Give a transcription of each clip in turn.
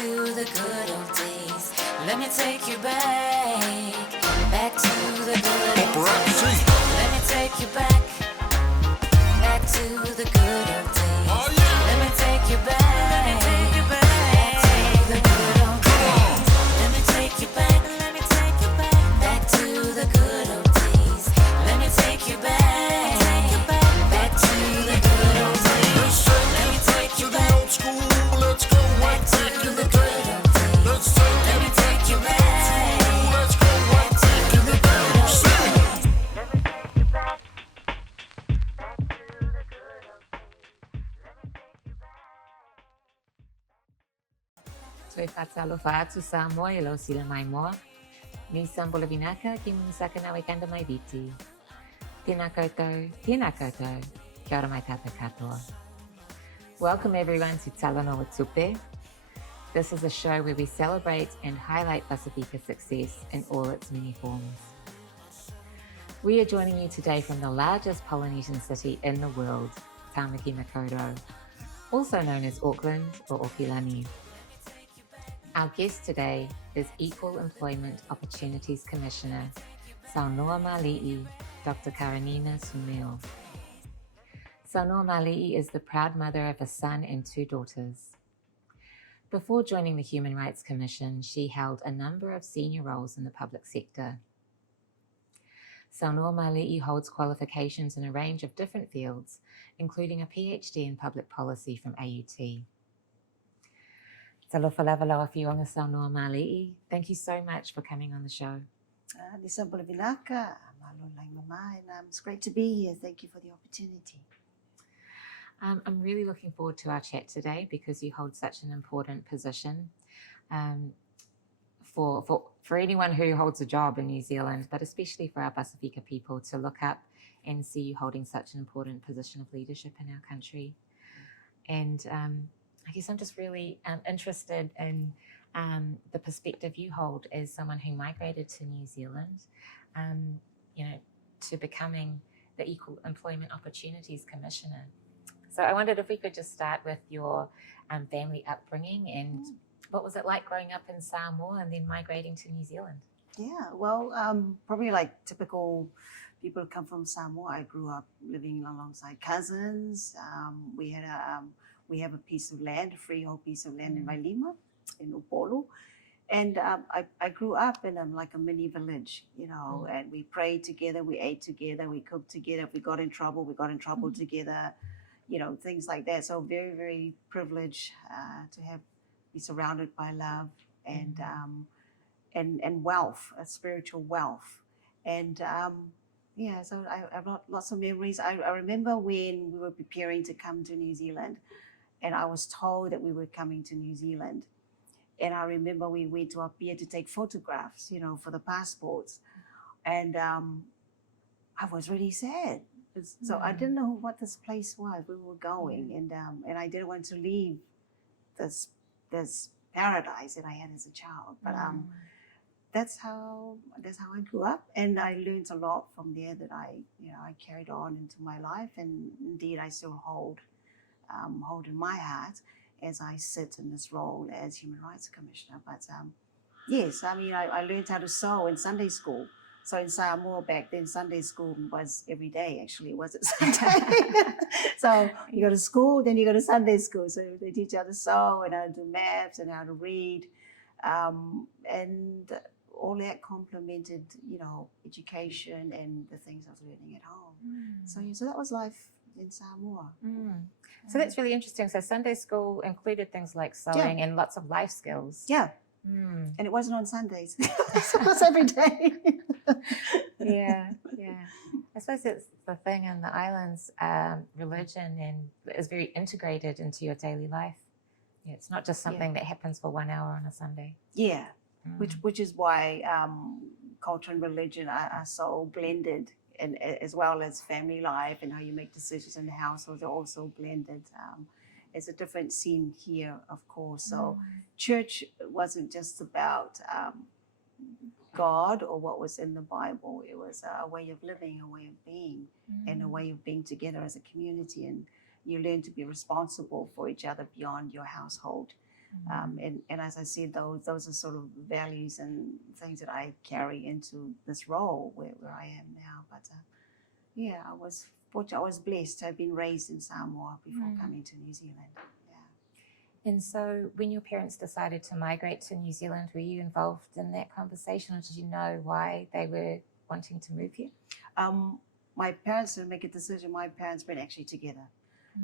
to the good old days. Let me take you back to the good old Poporazzi. days. Let me take you back to the good old days. Oh, yeah. Let me take you back to the good old days. Let me take you back to the good old days. Let me take you back to the good old days. Let's take Let me it take back to you the back old school. Let's go right back in the day. Let's take Let it me take you back. Let's go right back in the day. Sing. Let me take you back to the good old Soy Fatsalofa atu Samoa ilo sila mai moa. Ni sambola vinaka ki munisaka na waikanda mai viti. Tēnā koutou, kia ora mai tata katoa. Welcome everyone to Talanoa Tupe. This is a show where we celebrate and highlight Pasifika success in all its many forms. We are joining you today from the largest Polynesian city in the world, Tāmaki Makaurau, also known as Auckland or Okilani. Our guest today is Equal Employment Opportunities Commissioner, Saunoamaali'I, Dr. Karanina Sumeo. Saunoamaali'I is the proud mother of a son and 2 daughters. Before joining the Human Rights Commission, she held a number of senior roles in the public sector. Saunoamaali'I holds qualifications in a range of different fields, including a PhD in public policy from AUT. Talofa lavalava whionga Saunoamaali'I. Thank you so much for coming on the show. Lisa Bolavinaka, Mama, and it's great to be here. Thank you for the opportunity. I'm really looking forward to our chat today because you hold such an important position for anyone who holds a job in New Zealand, but especially for our Pasifika people to look up and see you holding such an important position of leadership in our country. And I guess I'm just really interested in the perspective you hold as someone who migrated to New Zealand, to becoming the Equal Employment Opportunities Commissioner. So I wondered if we could just start with your family upbringing and what was it like growing up in Samoa and then migrating to New Zealand? Yeah, well, probably like typical people who come from Samoa. I grew up living alongside cousins. We have a piece of land, a freehold piece of land in Wailima, in Upolu. And I grew up in like a mini village, and we prayed together, we ate together, we cooked together. If we got in trouble, together, things like that. So very, very privileged to be surrounded by love and wealth, spiritual wealth. And so I have lots of memories. I remember when we were preparing to come to New Zealand, and I was told that we were coming to New Zealand. And I remember we went to Apia to take photographs, for the passports. And I was really sad. So I didn't know what this place was. We were going, and I didn't want to leave this paradise that I had as a child. But that's how I grew up, and I learned a lot from there that I carried on into my life, and indeed I still hold in my heart as I sit in this role as Human Rights Commissioner. But yes, I learned how to sew in Sunday school. So in Samoa back then, Sunday school was every day, actually, it wasn't Sunday. So you go to school, then you go to Sunday school. So they teach you how to sew and how to do maths and how to read. And all that complemented, education and the things I was learning at home. So that was life in Samoa. So that's really interesting. So Sunday school included things like sewing and lots of life skills. Yeah. And it wasn't on Sundays. It was every day. Yeah. I suppose it's the thing in the islands, religion is very integrated into your daily life. Yeah, it's not just something that happens for 1 hour on a Sunday. Yeah, which is why culture and religion are so blended, and as well as family life and how you make decisions in the household are also blended. It's a different scene here, of course. So church wasn't just about God or what was in the Bible. It was a way of living, a way of being, and a way of being together as a community. And you learn to be responsible for each other beyond your household. And as I said, those are sort of values and things that I carry into this role where I am now. But yeah, I was fortunate. I was blessed to have been raised in Samoa before coming to New Zealand. Yeah. And so when your parents decided to migrate to New Zealand, were you involved in that conversation, or did you know why they were wanting to move here? My parents didn't make a decision. My parents were actually together.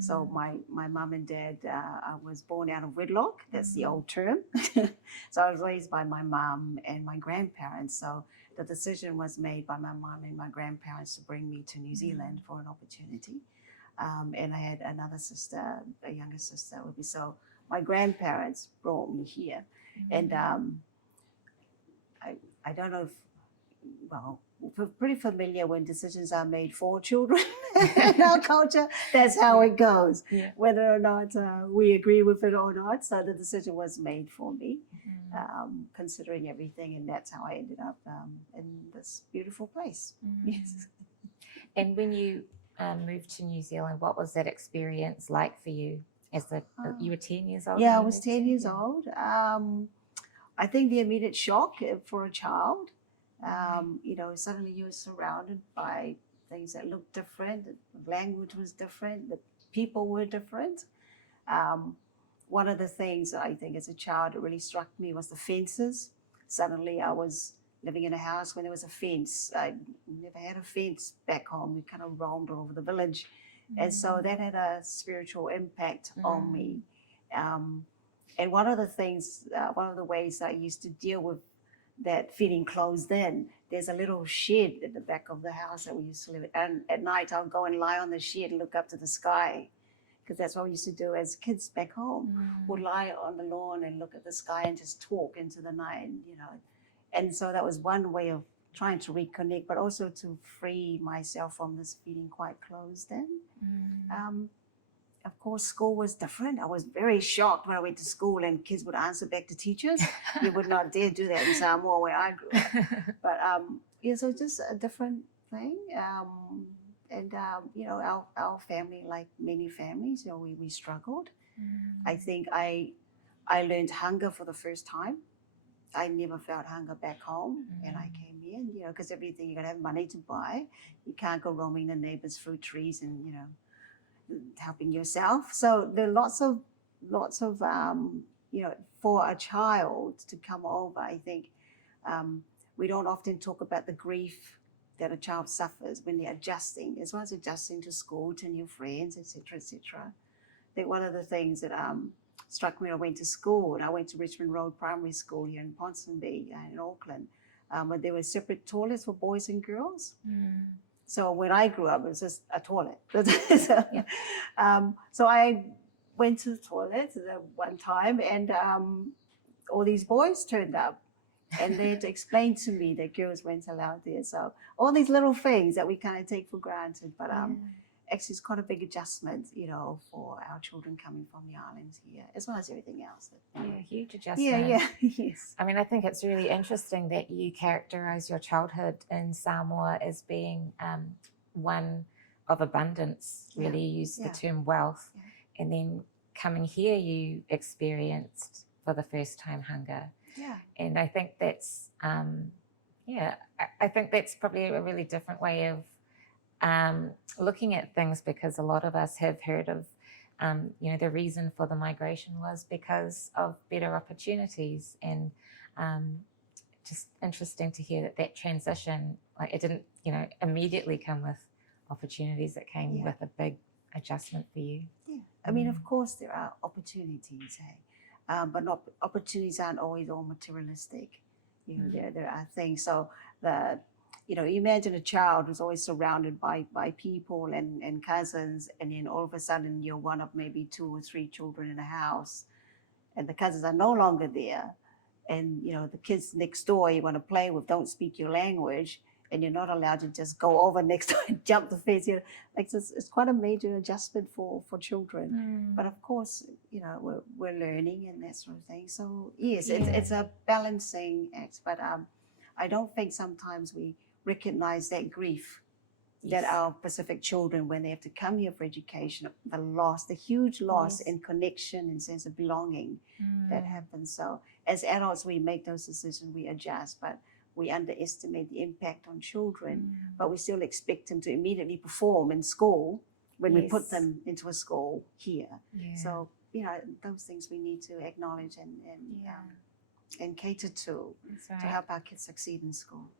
So my mum and dad, I was born out of wedlock. That's the old term. So I was raised by my mum and my grandparents. So the decision was made by my mum and my grandparents to bring me to New Zealand for an opportunity. And I had another sister, a younger sister with me. So my grandparents brought me here. And I don't know if, well, we're pretty familiar when decisions are made for children in our culture. That's how it goes, whether or not we agree with it or not. So the decision was made for me, considering everything, and that's how I ended up in this beautiful place. Yes. And when you moved to New Zealand, what was that experience like for you? You were 10 years old? Yeah, I was 10 years old. I think the immediate shock for a child, suddenly you're surrounded by things that look different. The language was different. The people were different. One of the things that I think as a child that really struck me was the fences. Suddenly I was living in a house when there was a fence. I never had a fence back home. We kind of roamed all over the village. And so that had a spiritual impact on me. And one of the ways I used to deal with that feeling closed in, there's a little shed at the back of the house that we used to live in. And at night, I'll go and lie on the shed and look up to the sky, because that's what we used to do as kids back home. We'd lie on the lawn and look at the sky and just talk into the night, And so that was one way of trying to reconnect, but also to free myself from this feeling quite closed in. Of course, school was different. I was very shocked when I went to school and kids would answer back to teachers. You would not dare do that in Samoa where I grew up. But so just a different thing. Our family, like many families, we struggled. I think I learned hunger for the first time. I never felt hunger back home, and I came here, because everything you gotta have money to buy. You can't go roaming the neighbors' fruit trees and helping yourself. So there are lots of for a child to come over. I think we don't often talk about the grief that a child suffers when they're adjusting, as well as adjusting to school, to new friends, etc., etc. I think one of the things that struck me when I went to school, and I went to Richmond Road Primary School here in Ponsonby in Auckland, but there were separate toilets for boys and girls. So when I grew up, it was just a toilet. So I went to the toilet one time, and all these boys turned up, and they had to explain to me that girls weren't allowed there. So all these little things that we kind of take for granted, but actually it's quite a big adjustment, for our children coming from the islands here, as well as everything else. Huge adjustment. Yeah, yes. I mean, I think it's really interesting that you characterize your childhood in Samoa as being one of abundance. Really, you use the term wealth, and then coming here, you experienced for the first time hunger. Yeah. And I think that's, I think that's probably a really different way of looking at things, because a lot of us have heard of, the reason for the migration was because of better opportunities, and just interesting to hear that transition, like it didn't, immediately come with opportunities. It came with a big adjustment for you. Yeah, I mean, of course there are opportunities, but opportunities aren't always all materialistic. There are things. So you imagine a child who's always surrounded by people and cousins, and then all of a sudden you're one of maybe 2 or 3 children in a house, and the cousins are no longer there, and the kids next door you want to play with don't speak your language, and you're not allowed to just go over next door and jump the fence. It's quite a major adjustment for children. But of course, we're learning and that sort of thing. So yes, it's a balancing act. But I don't think sometimes we recognize that grief, that our Pacific children, when they have to come here for education, the huge loss in connection and sense of belonging that happens. So as adults, we make those decisions, we adjust, but we underestimate the impact on children, but we still expect them to immediately perform in school when we put them into a school here. So, those things we need to acknowledge and cater to help our kids succeed in school.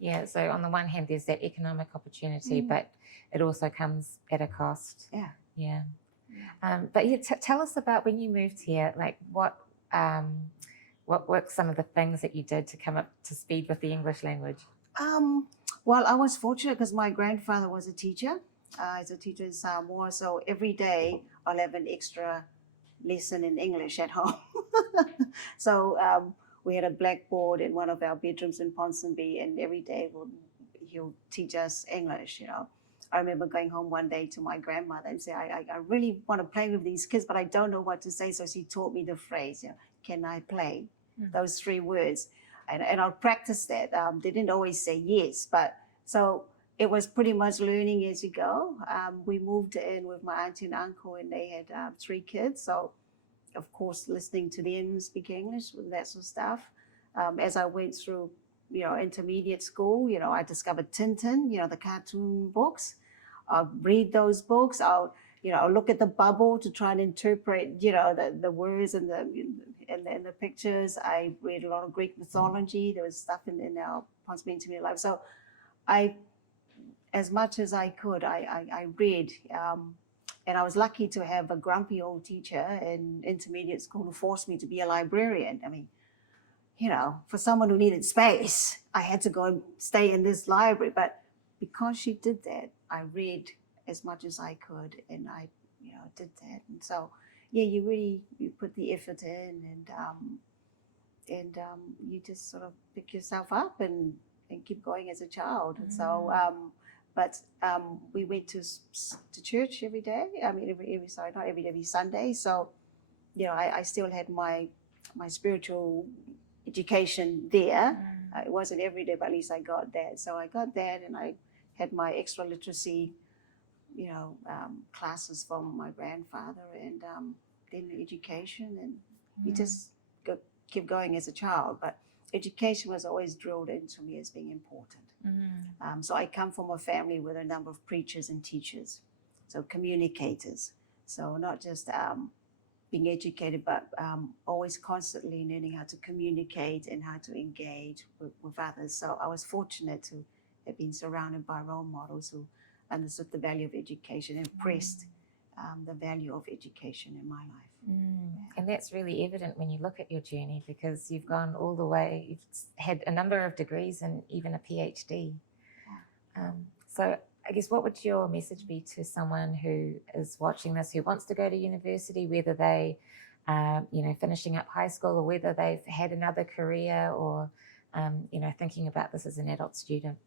Yeah, so on the one hand, there's that economic opportunity, but it also comes at a cost. But tell us about when you moved here, like what were some of the things that you did to come up to speed with the English language? Well, I was fortunate because my grandfather was a teacher. He's a teacher in Samoa, so every day I'll have an extra lesson in English at home. So we had a blackboard in one of our bedrooms in Ponsonby, and every day he'll teach us English, I remember going home one day to my grandmother and say, I really want to play with these kids, but I don't know what to say. So she taught me the phrase, can I play? Those 3 words. And I'll practice that. They didn't always say yes, but so it was pretty much learning as you go. We moved in with my auntie and uncle, and they had 3 kids. So of course, listening to them speak English, that sort of stuff. As I went through, intermediate school, I discovered Tintin, the cartoon books. I'll read those books. I'll look at the bubble to try and interpret, the words and the pictures. I read a lot of Greek mythology. There was stuff in our Ponsonby Intermediate Life. So as much as I could, I read. And I was lucky to have a grumpy old teacher in intermediate school who forced me to be a librarian. I mean, for someone who needed space, I had to go and stay in this library. But because she did that, I read as much as I could, and I, did that. And so, you put the effort in, and you just sort of pick yourself up and keep going as a child. And so, but we went to church every day. I mean, every Sunday. So, I still had my spiritual education there. It wasn't every day, but at least I got that. So I got that, and I had my extra literacy, classes from my grandfather, and then education, and you just keep going as a child. But education was always drilled into me as being important. So I come from a family with a number of preachers and teachers, so communicators. So not just being educated, but always constantly learning how to communicate and how to engage with others. So I was fortunate to have been surrounded by role models who understood the value of education and impressed the value of education in my life. And that's really evident when you look at your journey, because you've gone all the way, you've had a number of degrees and even a PhD. So I guess what would your message be to someone who is watching this, who wants to go to university, whether they finishing up high school, or whether they've had another career, or thinking about this as an adult student?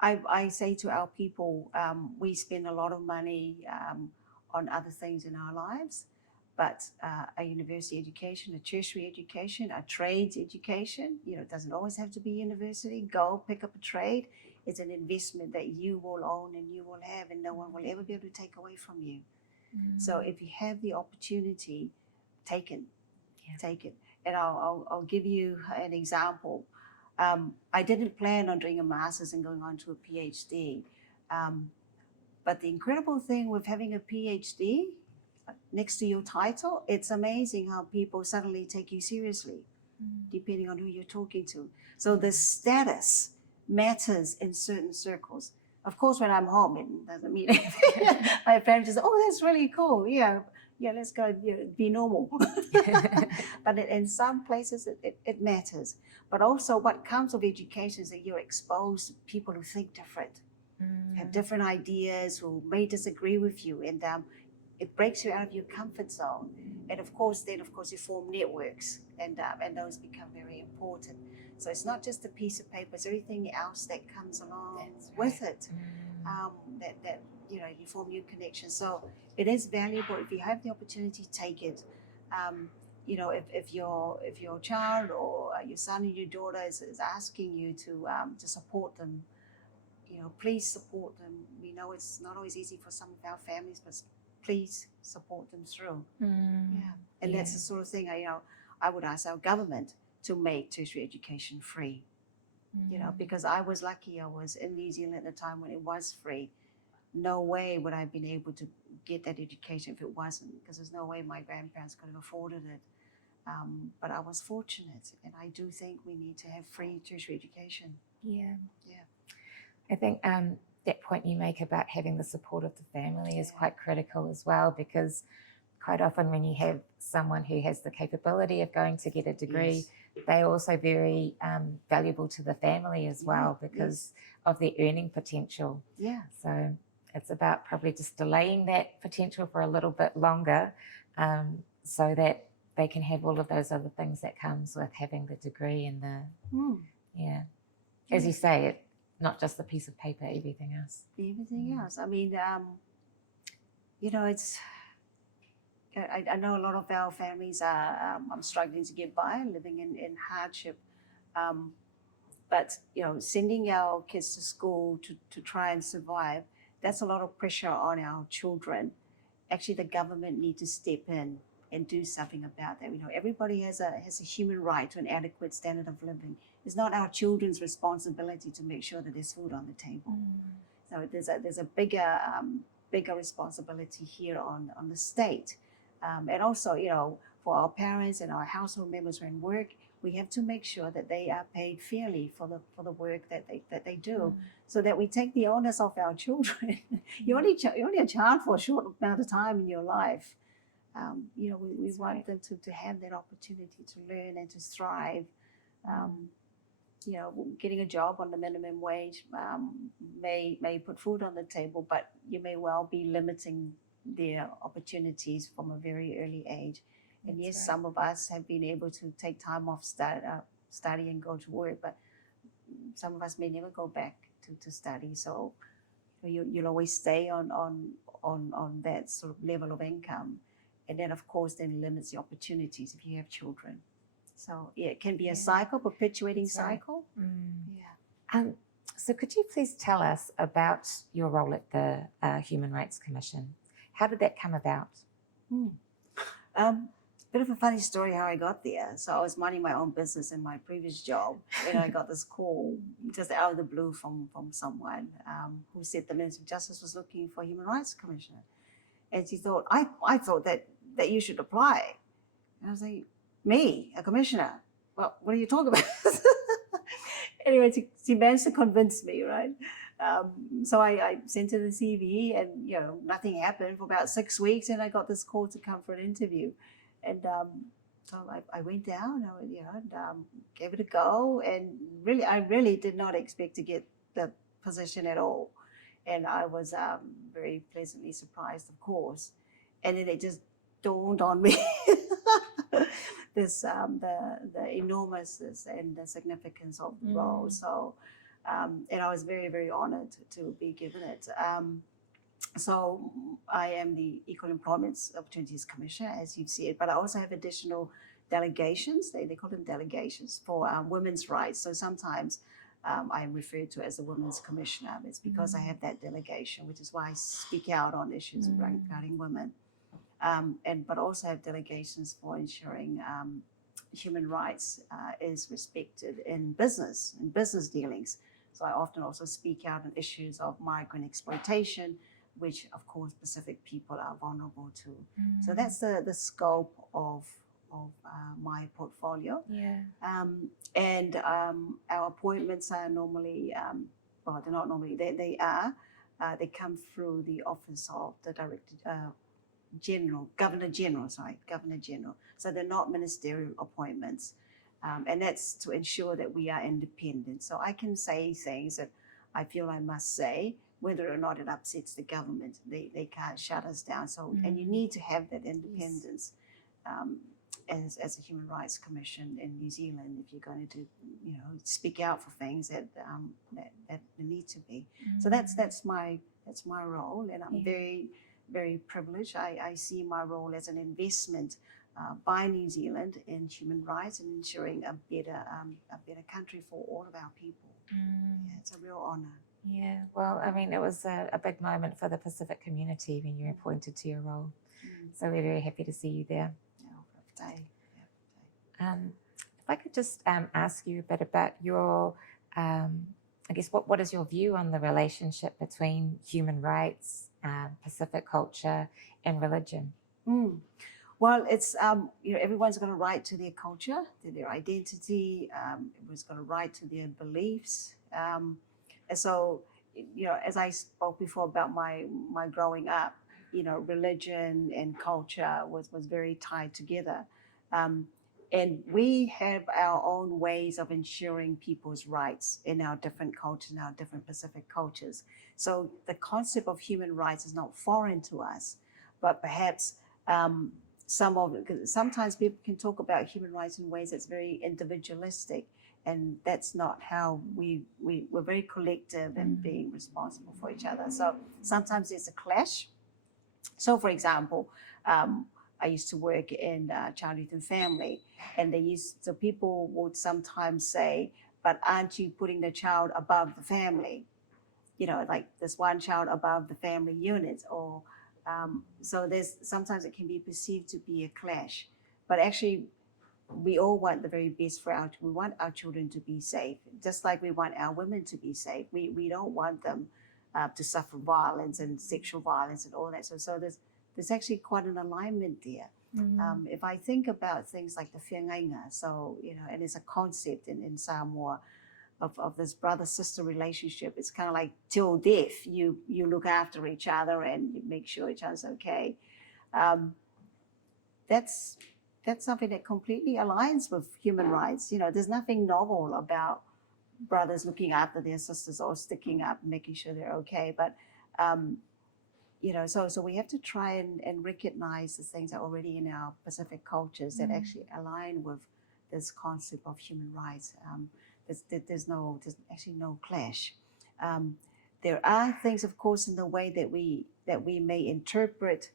I say to our people, we spend a lot of money on other things in our lives, but a university education, a tertiary education, a trades education, it doesn't always have to be university. Go pick up a trade. It's an investment that you will own and you will have, and no one will ever be able to take away from you. So if you have the opportunity, take it. Take it. And I'll give you an example. I didn't plan on doing a master's and going on to a PhD. But the incredible thing with having a PhD next to your title, it's amazing how people suddenly take you seriously, depending on who you're talking to. So the status matters in certain circles. Of course, when I'm home, it doesn't mean anything. My parents say, oh, that's really cool. Yeah, let's go be normal. But in some places, it matters. But also what comes with education is that you're exposed to people who think different, have different ideas, who may disagree with you. And it breaks you out of your comfort zone. And of course, you form networks, and those become very important. So it's not just a piece of paper, it's everything else that comes along with it. That you form new connections. So it is valuable. If you have the opportunity, take it. If your child or your son or your daughter is asking you to support them, please support them. We know it's not always easy for some of our families, but please support them through. And that's the sort of thing I would ask our government to make tertiary education free. Because I was lucky. I was in New Zealand at the time when it was free. No way would I have been able to get that education if it wasn't, because there's no way my grandparents could have afforded it. But I was fortunate, and I do think we need to have free tertiary education. I think that point you make about having the support of the family is quite critical as well, because quite often when you have someone who has the capability of going to get a degree, they're also very valuable to the family as well, because of their earning potential. So it's about probably just delaying that potential for a little bit longer, so that they can have all of those other things that comes with having the degree and as you say, it not just the piece of paper, everything else. I mean, it's. I know a lot of our families are struggling to get by, living in hardship. But sending our kids to school to try and survive, that's a lot of pressure on our children. Actually, the government need to step in and do something about that. Everybody has a human right to an adequate standard of living. It's not our children's responsibility to make sure that there's food on the table. So there's a bigger responsibility here on the state. And also, for our parents and our household members who are in work, we have to make sure that they are paid fairly for the work that they do, so that we take the onus off our children. You're only a child for a short amount of time in your life. We want them to have that opportunity to learn and to thrive. Getting a job on the minimum wage may put food on the table, but you may well be limiting their opportunities from a very early age. And some of us have been able to take time off study and go to work, but some of us may never go back to study. So you'll always stay on that sort of level of income, and then of course then limits the opportunities if you have children. So it can be a cycle, perpetuating cycle. So could you please tell us about your role at the Human Rights Commission? How did that come about? Bit of a funny story how I got there. So I was minding my own business in my previous job, and I got this call just out of the blue from someone who said the Minister of Justice was looking for a Human Rights Commissioner. And she thought, I thought that you should apply. And I was like, me, a commissioner? Well, what are you talking about? Anyway, she managed to convince me, right? So I sent her the CV, and nothing happened for about 6 weeks, and I got this call to come for an interview. And so I went down, and gave it a go, and I really did not expect to get the position at all. And I was very pleasantly surprised, of course. And then it just dawned on me the enormousness and the significance of the role. So, and I was very, very honored to be given it. So I am the Equal Employment Opportunities Commissioner, as you've said, but I also have additional delegations. They call them delegations for women's rights. So sometimes I am referred to as a Women's Commissioner. It's because I have that delegation, which is why I speak out on issues regarding women. But also have delegations for ensuring human rights is respected in business dealings. So I often also speak out on issues of migrant exploitation, which of course Pacific people are vulnerable to. So that's the scope of my portfolio. And our appointments are normally, well, they're not normally, they come through the office of the Governor General. So they're not ministerial appointments. And that's to ensure that we are independent. So I can say things that I feel I must say, whether or not it upsets the government. They can't shut us down. So, and you need to have that independence as a Human Rights Commission in New Zealand if you're going to, speak out for things that need to be. So that's my role, and I'm very, very privileged. I see my role as an investment by New Zealand in human rights and ensuring a better country for all of our people. It's a real honor. Yeah, well, I mean, it was a big moment for the Pacific community when you were appointed to your role. So we're very happy to see you there. If I could just ask you a bit about your, I guess, what is your view on the relationship between human rights, Pacific culture, and religion? Well, it's everyone's got a right to their culture, to their identity. Everyone's got a right to their beliefs. And so, as I spoke before about my growing up, religion and culture was very tied together. And we have our own ways of ensuring people's rights in our different cultures, in our different Pacific cultures. So the concept of human rights is not foreign to us, but perhaps sometimes people can talk about human rights in ways that's very individualistic, and that's not how we're very collective and being responsible for each other. So sometimes there's a clash. So for example, I used to work in child, youth and family, and so people would sometimes say, but aren't you putting the child above the family? Like there's one child above the family unit, or so sometimes it can be perceived to be a clash, but actually we all want the very best we want our children to be safe, just like we want our women to be safe. We don't want them to suffer violence and sexual violence and all that. So there's actually quite an alignment there. If I think about things like the whiangainga, so, and it's a concept in Samoa of this brother-sister relationship. It's kind of like till death, you look after each other and you make sure each other's okay. That's something that completely aligns with human rights. There's nothing novel about brothers looking after their sisters or sticking up, making sure they're okay. But so we have to try and recognize the things that are already in our Pacific cultures that actually align with this concept of human rights. There's actually no clash. There are things, of course, in the way that we may interpret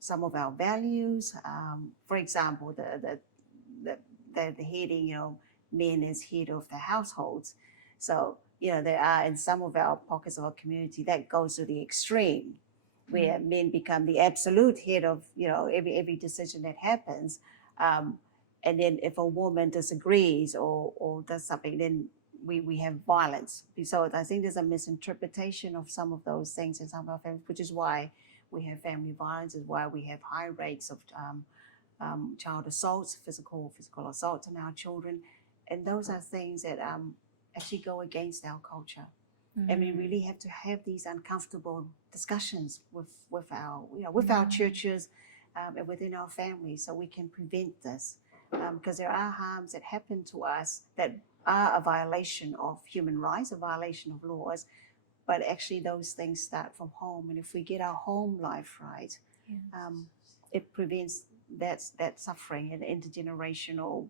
some of our values. For example, the heading, men as head of the households. So there are in some of our pockets of our community that goes to the extreme, where men become the absolute head of every decision that happens. And then if a woman disagrees or does something, then we have violence. So I think there's a misinterpretation of some of those things in some of our families, which is why we have family violence, is why we have high rates of child assaults, physical assaults on our children. And those are things that actually go against our culture. And we really have to have these uncomfortable discussions with our churches and within our families, so we can prevent this. Because there are harms that happen to us that are a violation of human rights, a violation of laws, but actually those things start from home. And if we get our home life right, it prevents that suffering and intergenerational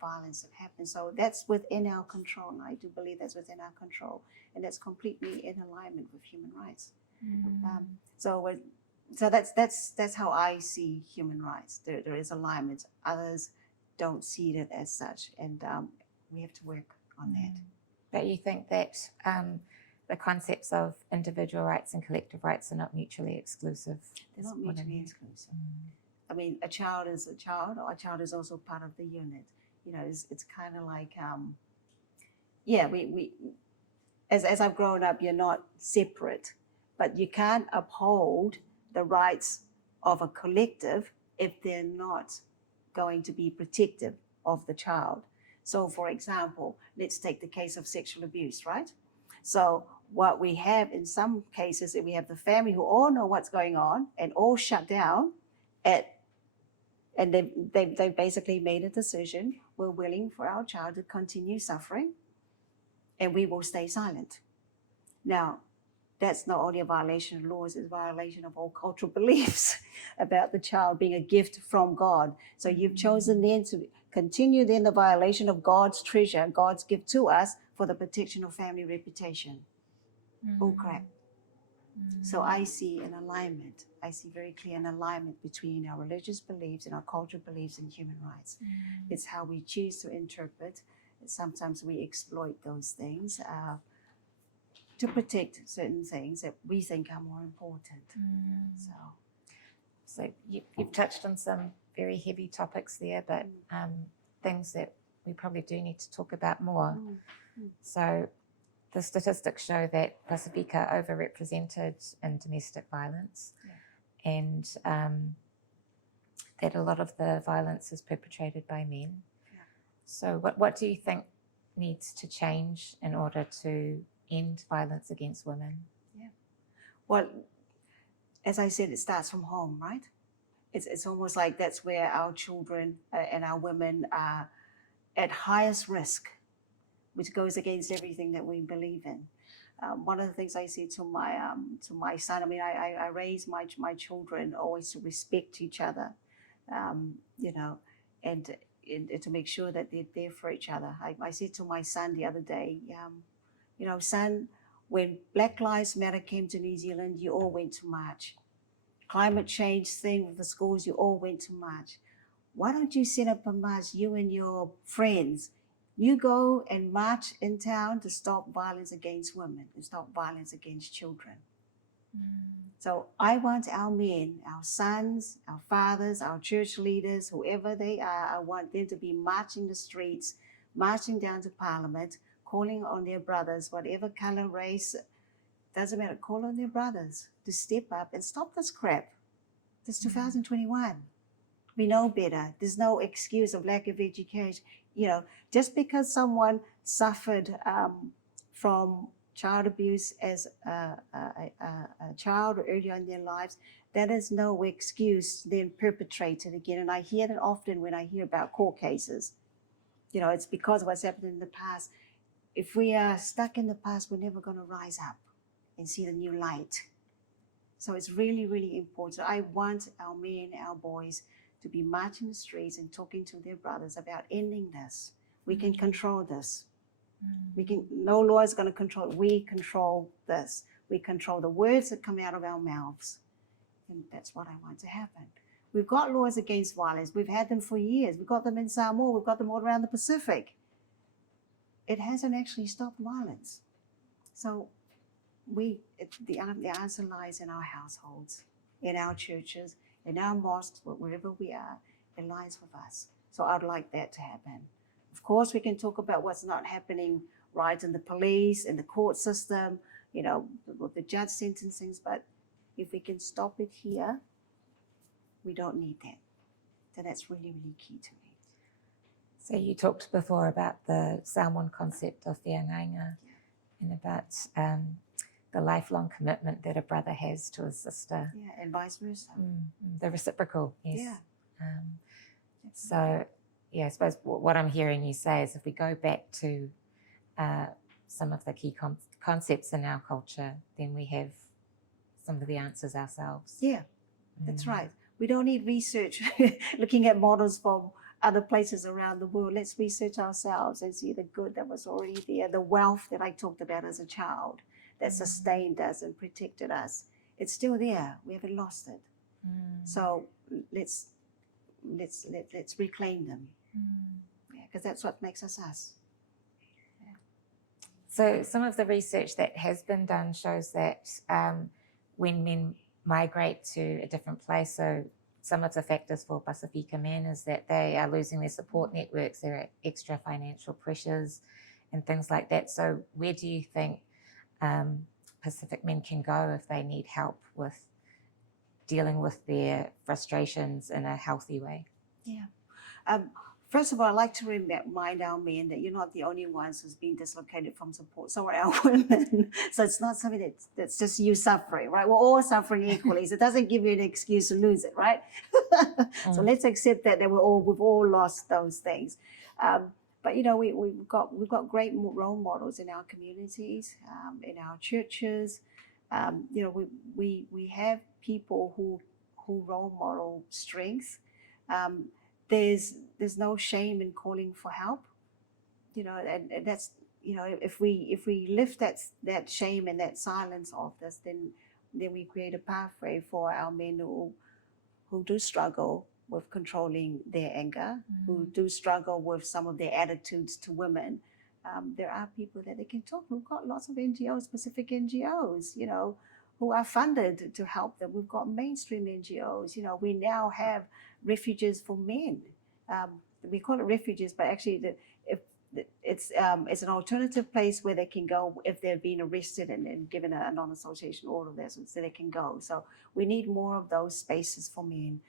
violence that happens. So that's within our control, and I do believe that's within our control, and that's completely in alignment with human rights. So that's how I see human rights. There is alignment. Others don't see it as such, and we have to work on that. But you think that the concepts of individual rights and collective rights are not mutually exclusive? They're not mutually exclusive. I mean, a child is a child, or a child is also part of the unit. It's kind of like, we as I've grown up, you're not separate, but you can't uphold the rights of a collective if they're not going to be protective of the child. So for example, let's take the case of sexual abuse, right? So what we have in some cases is we have the family who all know what's going on and all shut down and they basically made a decision. We're willing for our child to continue suffering and we will stay silent. Now, that's not only a violation of laws, it's a violation of all cultural beliefs about the child being a gift from God. So you've chosen then to continue then the violation of God's treasure, God's gift to us for the protection of family reputation. Oh crap. So I see an alignment. I see very clear an alignment between our religious beliefs and our cultural beliefs in human rights. It's how we choose to interpret. Sometimes we exploit those things. to protect certain things that we think are more important. So you've touched on some very heavy topics there, but things that we probably do need to talk about more. So the statistics show that Pasifika are overrepresented in domestic violence, and that a lot of the violence is perpetrated by men. So what do you think needs to change in order to end violence against women? Well, as I said, it starts from home, right? It's almost like that's where our children and our women are at highest risk, which goes against everything that we believe in. One of the things I said to my son, I mean, I raise my children always to respect each other, you know, and to make sure that they're there for each other. I said to my son the other day, you know, son, when Black Lives Matter came to New Zealand, you all went to march. Climate change thing with the schools, you all went to march. Why don't you set up a march, you and your friends? You go and march in town to stop violence against women and stop violence against children. So I want our men, our sons, our fathers, our church leaders, whoever they are, I want them to be marching the streets, marching down to Parliament, calling on their brothers, whatever color, race, doesn't matter, call on their brothers to step up and stop this crap. This 2021. We know better. There's no excuse of lack of education. You know, just because someone suffered from child abuse as a child or earlier in their lives, that is no excuse then perpetrated again. And I hear that often when I hear about court cases. You know, it's because of what's happened in the past. If we are stuck in the past, we're never going to rise up and see the new light. So it's really, really important. I want our men, our boys to be marching the streets and talking to their brothers about ending this. We can control this. No law is going to control it. We control this. We control the words that come out of our mouths. And that's what I want to happen. We've got laws against violence. We've had them for years. We've got them in Samoa. We've got them all around the Pacific. It hasn't actually stopped violence. So the answer lies in our households, in our churches, in our mosques, wherever we are. It lies with us. So I'd like that to happen. Of course, we can talk about what's not happening right in the police, in the court system, you know, with the judge sentencings, but if we can stop it here, we don't need that. So that's really, really key to me. So you talked before about the Samoan concept of whiangainga and about the lifelong commitment that a brother has to his sister. Yeah, and vice versa. The reciprocal, yes. Yeah. So, yeah, I suppose what I'm hearing you say is if we go back to some of the key concepts in our culture, then we have some of the answers ourselves. Yeah, that's right. We don't need research looking at models from other places around the world. Let's research ourselves and see the good that was already there, the wealth that I talked about as a child that sustained us and protected us. It's still there. We haven't lost it. So let's reclaim them. Because that's what makes us us. So some of the research that has been done shows that when men migrate to a different place, so some of the factors for Pasifika men is that they are losing their support networks, there are extra financial pressures and things like that. So where do you think Pacific men can go if they need help with dealing with their frustrations in a healthy way? Yeah. First of all, I'd like to remind our men that you're not the only ones who's been dislocated from support. So are our women. So it's not something that's just you suffering, right? We're all suffering equally. So it doesn't give you an excuse to lose it, right? So let's accept that we've all lost those things. But you know, we've got great role models in our communities, in our churches. You know, we have people who role model strength. There's no shame in calling for help, you know, and that's, you know, if we lift that shame and that silence off us, then we create a pathway for our men who do struggle with controlling their anger, who do struggle with some of their attitudes to women, there are people that they can talk. We've got lots of NGOs, specific NGOs, who are funded to help them. We've got mainstream NGOs. We now have refuges for men. We call it refuges, but actually it's an alternative place where they can go if they've been arrested and given a non-association order there, so they can go. So we need more of those spaces for men.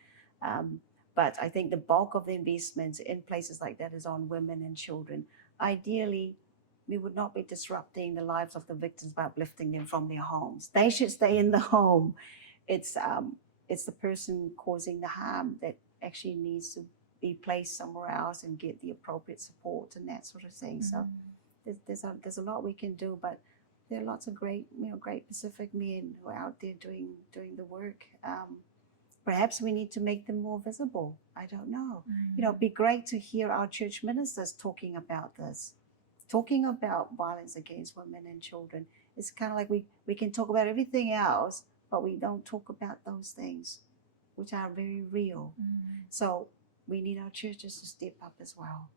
But I think the bulk of the investments in places like that is on women and children. Ideally, we would not be disrupting the lives of the victims by uplifting them from their homes. They should stay in the home. It's the person causing the harm that actually needs to be placed somewhere else and get the appropriate support and that sort of thing. So there's a lot we can do, but there are lots of great Pacific men who are out there doing the work. Perhaps we need to make them more visible. I don't know. It'd be great to hear our church ministers talking about this, talking about violence against women and children. It's kind of like we can talk about everything else, but we don't talk about those things, which are very real. So we need our churches to step up as well.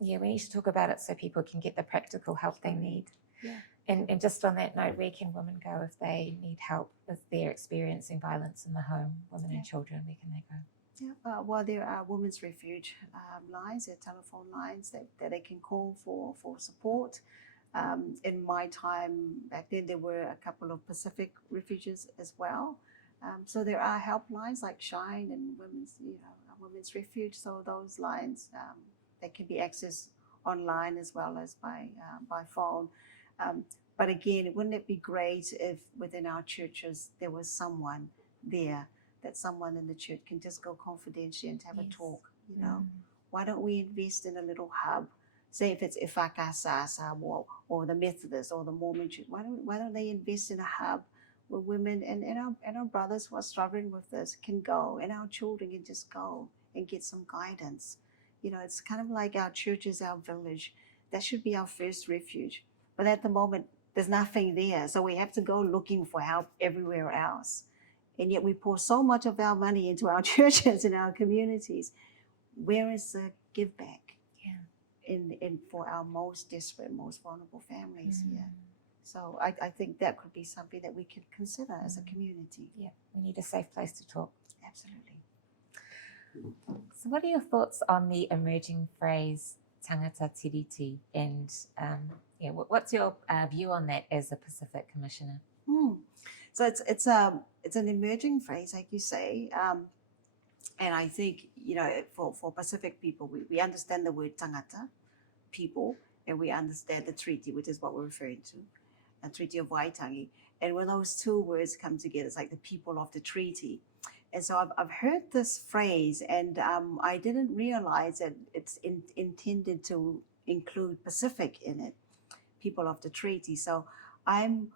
Yeah, we need to talk about it so people can get the practical help they need. Yeah. And just on that note, where can women go if they need help if they're experiencing violence in the home, women and children, where can they go? Yeah, well, there are women's refuge lines, there are telephone lines that they can call for support. In my time back then, there were a couple of Pacific refuges as well. So there are helplines like Shine and Women's Refuge. So those lines, they can be accessed online as well as by phone. But again, wouldn't it be great if within our churches there was someone there, that someone in the church can just go confidentially and have a talk, Why don't we invest in a little hub? Say if it's Ifakasasa or the Methodist or the Mormon church, why don't they invest in a hub where women and our brothers who are struggling with this can go, and our children can just go and get some guidance. It's kind of like our church is our village. That should be our first refuge. But at the moment, there's nothing there. So we have to go looking for help everywhere else. And yet we pour so much of our money into our churches and our communities. Where is the give back? In for our most desperate, most vulnerable families here. So I think that could be something that we could consider as a community. Yeah, we need a safe place to talk. Absolutely. So what are your thoughts on the emerging phrase Tangata Tiriti, and what's your view on that as a Pacific Commissioner? So it's an emerging phrase, like you say, and I think for Pacific people, we understand the word tangata, people, and we understand the treaty, which is what we're referring to, a Treaty of Waitangi. And when those two words come together, it's like the people of the treaty. And so I've heard this phrase, and I didn't realize that it's intended to include Pacific in it, people of the treaty. So I'm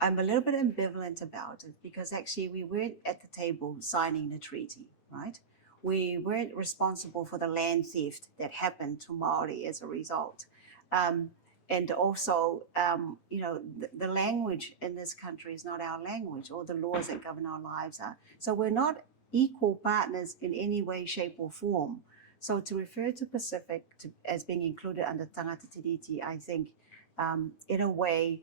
a little bit ambivalent about it, because actually we weren't at the table signing the treaty, right? We weren't responsible for the land theft that happened to Maori as a result. And also, the language in this country is not our language, or the laws that govern our lives are. So we're not equal partners in any way, shape, or form. So to refer to Pacific as being included under Tangata Tiriti, I think, in a way,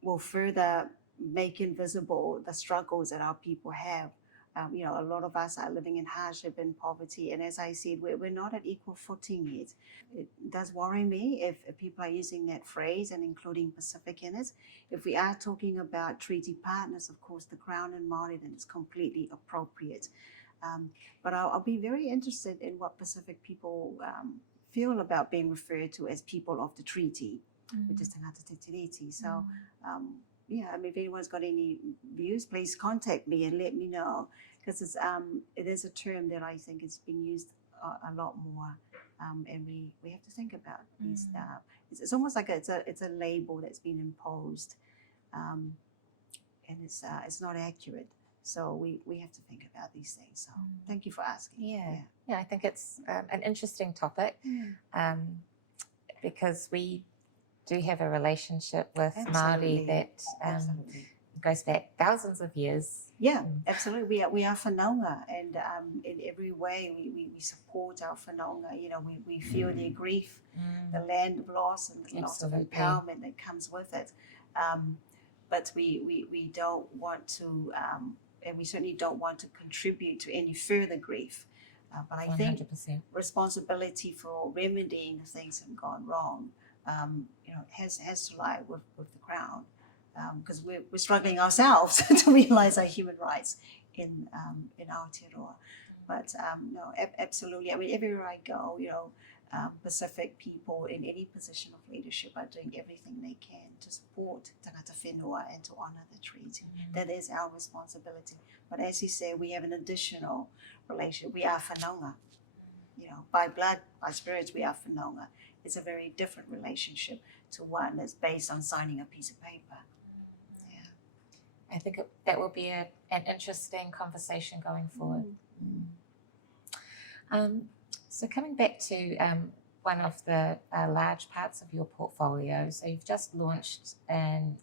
will further make invisible the struggles that our people have. A lot of us are living in hardship and poverty, and as I said, we're not at equal footing yet. It does worry me if people are using that phrase and including Pacific in it. If we are talking about treaty partners, of course, the Crown and Māori, then it's completely appropriate. But I'll be very interested in what Pacific people feel about being referred to as people of the treaty, which is Tangata Tiriti. So, if anyone's got any views, please contact me and let me know, because it is a term that I think is being used a lot more, and we have to think about these. It's almost like it's a label that's been imposed, and it's not accurate. So we have to think about these things. So thank you for asking. Yeah, I think it's an interesting topic, because we do have a relationship with Māori that goes back thousands of years. Yeah, absolutely. We are whanaunga, and in every way we support our whanaunga. You know, we feel their grief, the land of loss, and the loss of Absolutely. empowerment that comes with it. But we don't want to, and we certainly don't want to contribute to any further grief. But I think 100%. responsibility for remedying the things that have gone wrong, you know, has to lie with the Crown. Because we're struggling ourselves to realize our human rights in Aotearoa. But no, absolutely. I mean, everywhere I go, you know, Pacific people in any position of leadership are doing everything they can to support tangata whenua and to honour the treaty. That is our responsibility. But as you say, we have an additional relationship. We are whanaunga. You know, by blood, by spirits, we are whanaunga. It's a very different relationship to one that's based on signing a piece of paper. I think that will be an interesting conversation going forward. So coming back to one of the large parts of your portfolio, so you've just launched an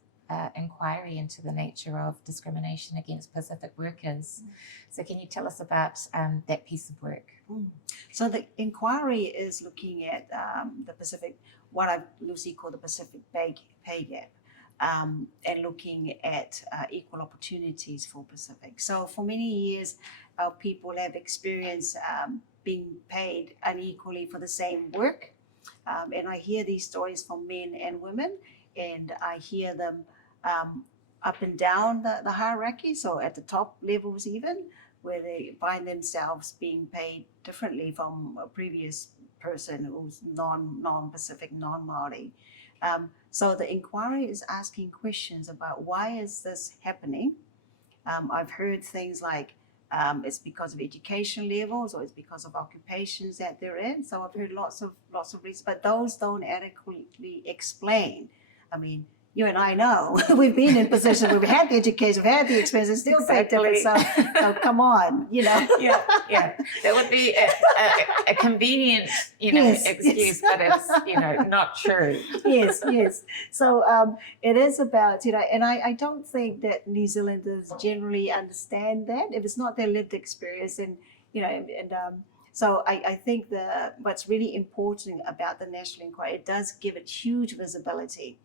inquiry into the nature of discrimination against Pacific workers. So can you tell us about that piece of work? So the inquiry is looking at the Pacific, what I loosely call the Pacific pay gap. And looking at equal opportunities for Pacific. So for many years, our people have experienced being paid unequally for the same work. And I hear these stories from men and women, and I hear them up and down the hierarchy, so at the top levels even, where they find themselves being paid differently from a previous person who's non-Pacific, non-Māori. So the inquiry is asking questions about why is this happening. I've heard things like it's because of education levels or it's because of occupations that they're in. So I've heard lots of reasons, but those don't adequately explain. I mean, you and I know we've been in positions where we've had the education, we've had the experience, it's still quite different. So come on, you know. Yeah. That would be a convenient, you know, excuse, but it's, not true. Yes. So it is about, and I don't think that New Zealanders generally understand that. If it's not their lived experience, and so I think what's really important about the National Inquiry, it does give it huge visibility.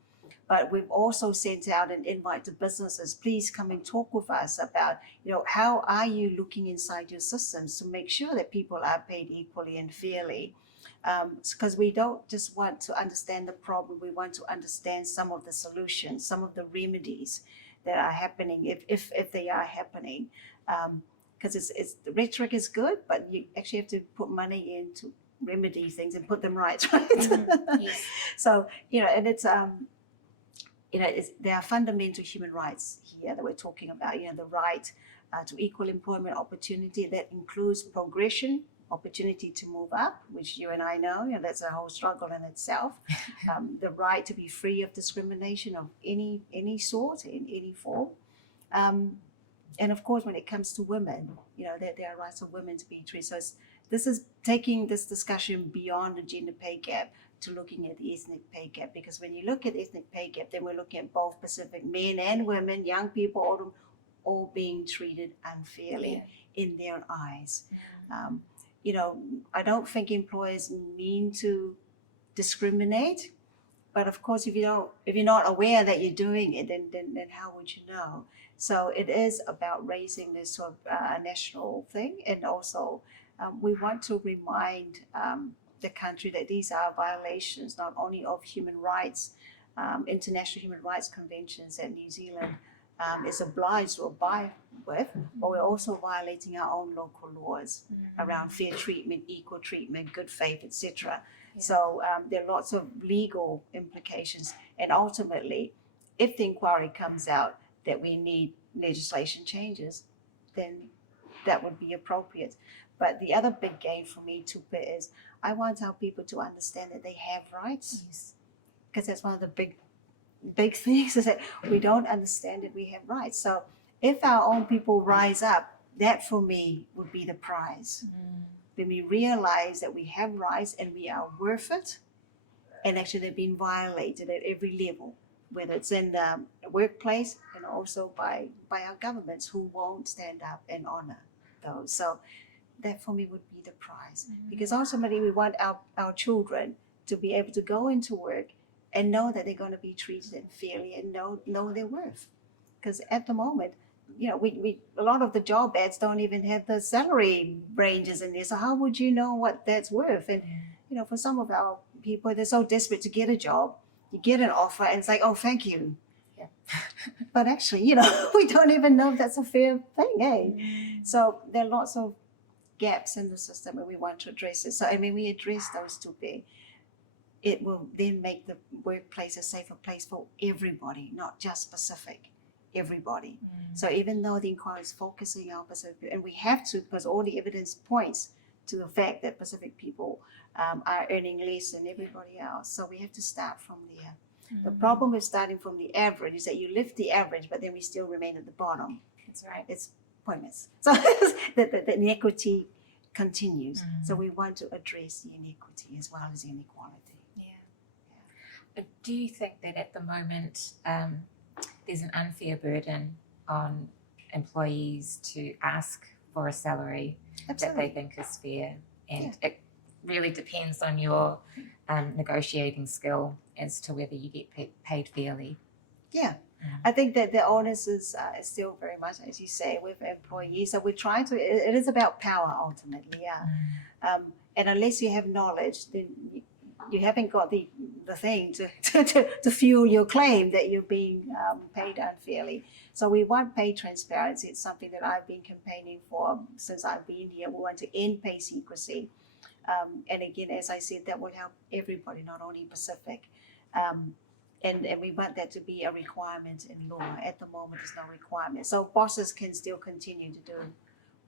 But we've also sent out an invite to businesses, please come and talk with us about, how are you looking inside your systems to make sure that people are paid equally and fairly? Because we don't just want to understand the problem, we want to understand some of the solutions, some of the remedies that are happening, if they are happening. Because it's the rhetoric is good, but you actually have to put money in to remedy things and put them right? Yes. So, and it's... there are fundamental human rights here that we're talking about, the right to equal employment opportunity. That includes progression, opportunity to move up, which you and I know, that's a whole struggle in itself. The right to be free of discrimination of any sort, in any form. And of course, when it comes to women, there are rights of women to be treated. So this is taking this discussion beyond the gender pay gap to looking at the ethnic pay gap, because when you look at ethnic pay gap, then we're looking at both Pacific men and women, young people, all being treated unfairly in their eyes. I don't think employers mean to discriminate, but of course, if you're not aware that you're doing it, then how would you know? So it is about raising this sort of national thing, and also we want to remind the country that these are violations not only of human rights, international human rights conventions that New Zealand is obliged to abide with, but we're also violating our own local laws around fair treatment, equal treatment, good faith, etc. So there are lots of legal implications, and ultimately, if the inquiry comes out that we need legislation changes, then that would be appropriate. But the other big gain for me, Tupe, is I want our people to understand that they have rights. Because that's one of the big things, is that we don't understand that we have rights. So if our own people rise up, that for me would be the prize. When we realize that we have rights and we are worth it, and actually they're being violated at every level, whether it's in the workplace and also by our governments who won't stand up and honor those. So that for me would be the prize, because ultimately we want our children to be able to go into work and know that they're going to be treated fairly and know their worth. Because at the moment, we a lot of the job ads don't even have the salary ranges in there. So how would you know what that's worth? And for some of our people, they're so desperate to get a job, you get an offer, and it's like, oh, thank you. Yeah. But actually, we don't even know if that's a fair thing, eh? So there are lots of gaps in the system and we want to address it. So when we address those Tupe, it will then make the workplace a safer place for everybody, not just specific, everybody. So even though the inquiry is focusing on Pacific, and we have to, because all the evidence points to the fact that Pacific people are earning less than everybody else. So we have to start from there. The problem with starting from the average is that you lift the average, but then we still remain at the bottom. That's right. It's pointless. So the inequity continues. So we want to address the inequity as well as the inequality. Do you think that at the moment there's an unfair burden on employees to ask for a salary that they think is fair? And it really depends on your negotiating skill as to whether you get paid fairly. I think that the onus is still very much, as you say, with employees. So we're trying to, it is about power ultimately, and unless you have knowledge, then you haven't got the thing to fuel your claim that you're being paid unfairly. So we want pay transparency. It's something that I've been campaigning for since I've been here. We want to end pay secrecy. And again, as I said, that will help everybody, not only Pacific. And we want that to be a requirement in law. At the moment, it's no requirement. So bosses can still continue to do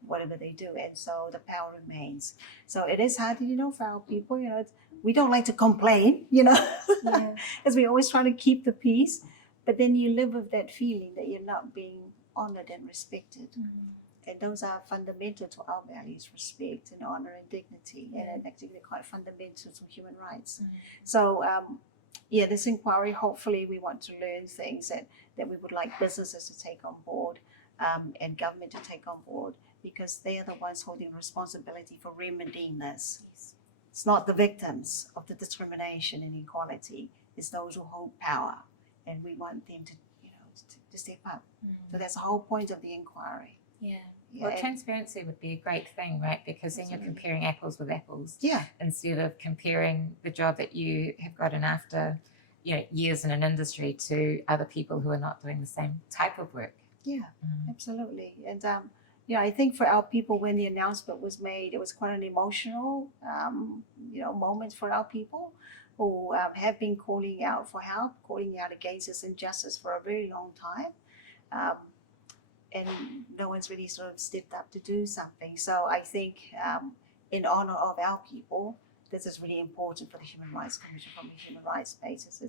whatever they do, and so the power remains. So it is hard, for our people. We don't like to complain, as we always try to keep the peace. But then you live with that feeling that you're not being honored and respected. And those are fundamental to our values: respect and honor and dignity, and actually they're quite fundamental to human rights. So this inquiry, hopefully we want to learn things that we would like businesses to take on board, and government to take on board, because they are the ones holding responsibility for remedying this. It's not the victims of the discrimination and inequality, it's those who hold power, and we want them to step up. So that's the whole point of the inquiry. Well, transparency would be a great thing, right? Because then you're comparing apples with apples. Instead of comparing the job that you have gotten after, years in an industry to other people who are not doing the same type of work. Absolutely. And I think for our people, when the announcement was made, it was quite an emotional, moment for our people who have been calling out for help, calling out against this injustice for a very long time. And no one's really sort of stepped up to do something. So I think in honor of our people, this is really important for the Human Rights Commission from a human rights basis.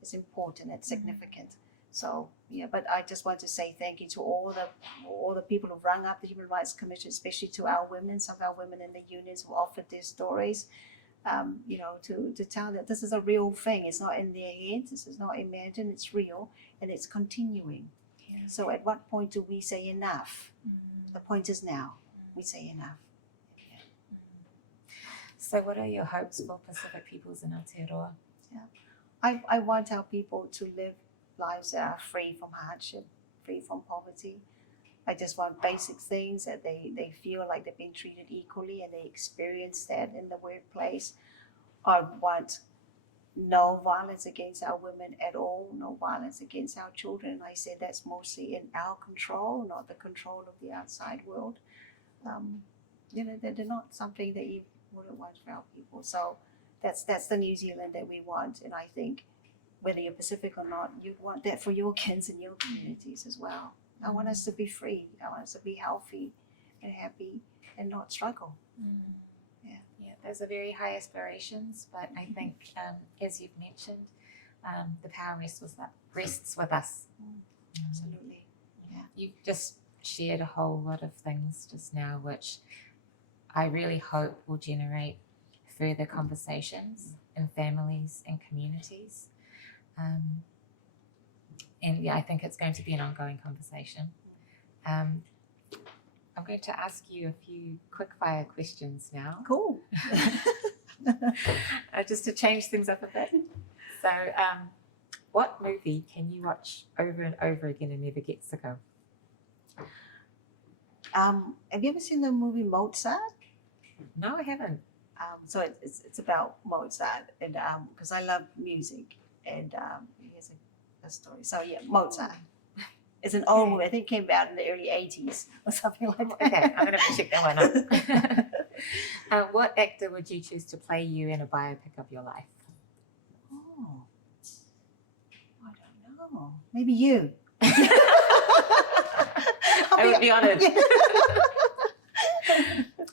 It's important, it's significant. So but I just want to say thank you to all the people who've rung up the Human Rights Commission, especially to our women, some of our women in the unions who offered their stories, to tell that this is a real thing. It's not in their heads, this is not imagined, it's real, and it's continuing. So at what point do we say enough? The point is now. We say enough. So what are your hopes for Pacific peoples in Aotearoa? I want our people to live lives that are free from hardship, free from poverty. I just want basic things that they feel like they've been treated equally and they experience that in the workplace. I want no violence against our women at all, no violence against our children. I said that's mostly in our control, not the control of the outside world. They're not something that you wouldn't want for our people. So that's the New Zealand that we want. And I think whether you're Pacific or not, you'd want that for your kids and your communities as well. I want us to be free. I want us to be healthy and happy and not struggle. Those are very high aspirations, but I think, as you've mentioned, the power rests with us. Absolutely. You've just shared a whole lot of things just now, which I really hope will generate further conversations in families and communities. And yeah, I think it's going to be an ongoing conversation. I'm going to ask you a few quick fire questions now, Cool. just to change things up a bit. So, what movie can you watch over and over again and never get sick of? Have you ever seen the movie Mozart? No, I haven't. So it's about Mozart, and because I love music, and here's a story. So yeah, Mozart. It's an old movie. I think it came out in the early 80s or something like that. Okay, I'm going to check that one out. What actor would you choose to play you in a biopic of your life? Oh, I don't know. Maybe you. I would be honoured.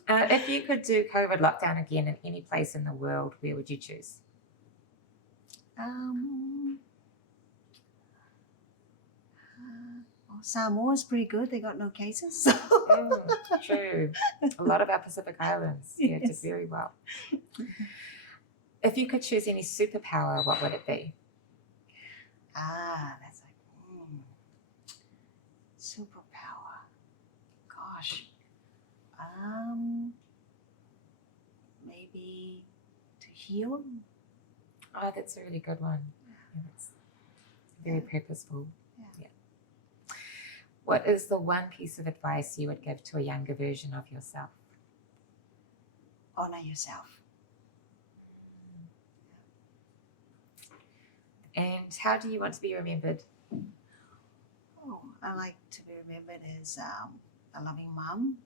If you could do COVID lockdown again in any place in the world, where would you choose? Samoa's pretty good. They got no cases. True. A lot of our Pacific Islands did Yes. very well. If you could choose any superpower, what would it be? That's like superpower. Gosh. Maybe to heal. Oh, that's a really good one. Yeah, that's very purposeful. Yeah. What is the one piece of advice you would give to a younger version of yourself? Honor yourself. And how do you want to be remembered? Oh, I like to be remembered as a loving mom,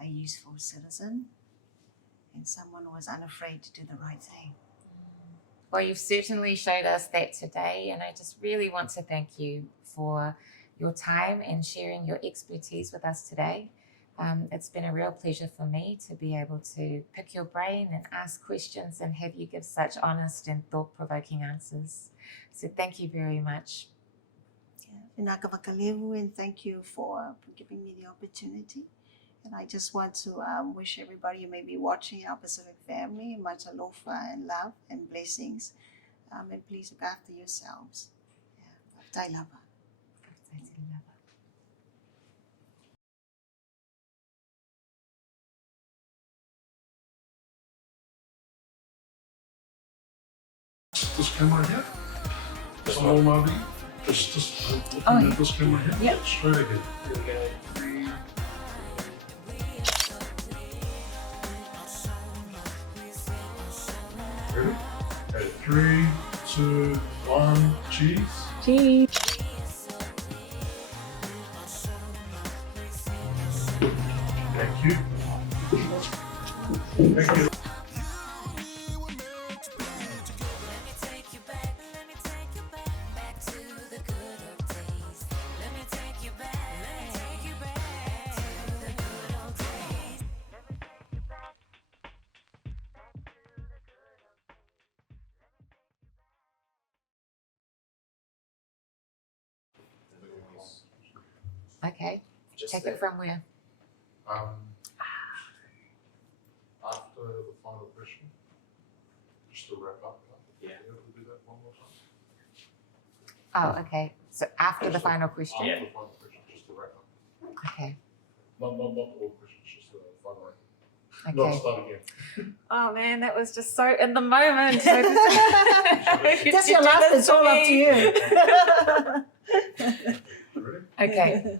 a useful citizen, and someone who was unafraid to do the right thing. Well, you've certainly showed us that today, and I just really want to thank you for your time and sharing your expertise with us today. It's been a real pleasure for me to be able to pick your brain and ask questions and have you give such honest and thought-provoking answers. So thank you very much. Inaka makalevu, and thank you for giving me the opportunity. And I just want to wish everybody who may be watching, our Pacific family, much alofa and love and blessings. And please look after yourselves. Yeah. Tailava. This camera here. Saunoamaali'I. Just looking at this camera here. Yep. Straight ahead. Here we go. Ready? Okay, 3, 2, 1, cheese. Cheers. Thank you. Thank you. Okay, Just take that. it from where? After the final question, just to wrap up. Yeah. Are you able to do that one more time? Oh, okay. So after the final question? After the final question, just to wrap up. Okay. Not all questions, just the final wrap. Not Okay. start again. Oh man, that was just so in the moment. That's your life. It's all up to you. Ready? Okay.